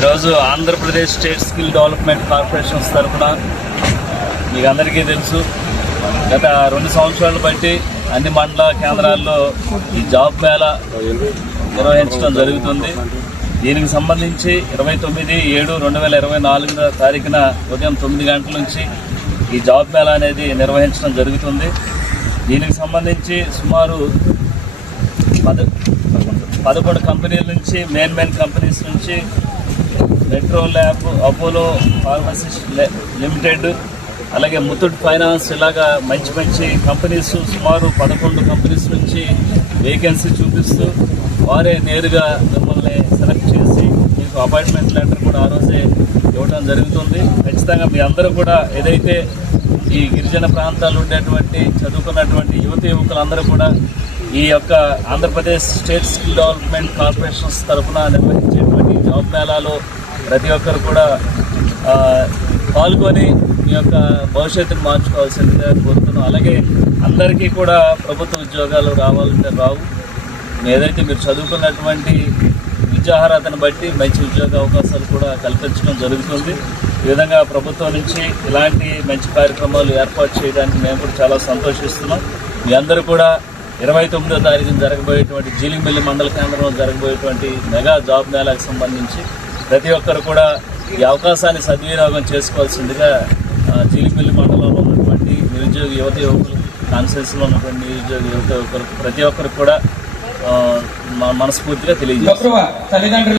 ఈరోజు Andhra Pradesh state skill development corporations తరఫున మీకు అందరికీ తెలుసు, గత 2 సంవత్సరాలు బట్టి అన్ని మండల కేంద్రాల్లో ఈ జాబ్ మేళా నిర్వహించడం జరుగుతుంది. దీనికి సంబంధించి 29/7/2024 ఉదయం 9 గంటల నుంచి ఈ జాబ్ మేళా అనేది నిర్వహించడం జరుగుతుంది. దీనికి సంబంధించి సుమారు 11 కంపెనీల నుంచి మెయిన్ కంపెనీస్ నుంచి metro lab, Apollo pharmacist limited, అలాగే ముత్తూట్ ఫైనాన్స్, ఇలాగా మంచి కంపెనీస్ సుమారు 11 కంపెనీస్ నుంచి వేకెన్సీ చూపిస్తూ వారే నేరుగా మిమ్మల్ని సెలెక్ట్ చేసి మీకు అపాయింట్మెంట్ లెటర్ కూడా ఆ రోజే ఇవ్వడం జరుగుతుంది. ఖచ్చితంగా మీ అందరూ కూడా ఏదైతే ఈ గిరిజన ప్రాంతాల్లో ఉండేటువంటి చదువుకున్నటువంటి యువకులందరూ కూడా ఈ యొక్క Andhra Pradesh state skill development corporations తరఫున నిర్వహించేటువంటి జాబ్ మేళాలో ప్రతి ఒక్కరు కూడా పాల్గొని మీ యొక్క భవిష్యత్తును మార్చుకోవాల్సిందిగా కోరుతున్నాం. అలాగే అందరికీ కూడా ప్రభుత్వ ఉద్యోగాలు రావాలంటే రావు. ఏదైతే మీరు చదువుకున్నటువంటి విద్యార్హతను బట్టి మంచి ఉద్యోగ అవకాశాలు కూడా కల్పించడం జరుగుతుంది. ఈ విధంగా ప్రభుత్వం నుంచి ఇలాంటి మంచి కార్యక్రమాలు ఏర్పాటు చేయడానికి మేము కూడా చాలా సంతోషిస్తున్నాం. మీ అందరూ కూడా 29వ తారీఖున జరగబోయేటువంటి జీలింపల్లి మండల కేంద్రంలో జరగబోయేటువంటి మెగా జాబ్ మేళాకు సంబంధించి ప్రతి ఒక్కరు కూడా ఈ అవకాశాన్ని సద్వినియోగం చేసుకోవాల్సిందిగా జీలింపల్లి మండలంలో ఉన్నటువంటి నిరుద్యోగ యువకులు, కాన్స్టిట్యూన్సీలో ఉన్నటువంటి నిరుద్యోగ యువకులు ప్రతి ఒక్కరు కూడా మనస్ఫూర్తిగా తెలియజేస్తారు.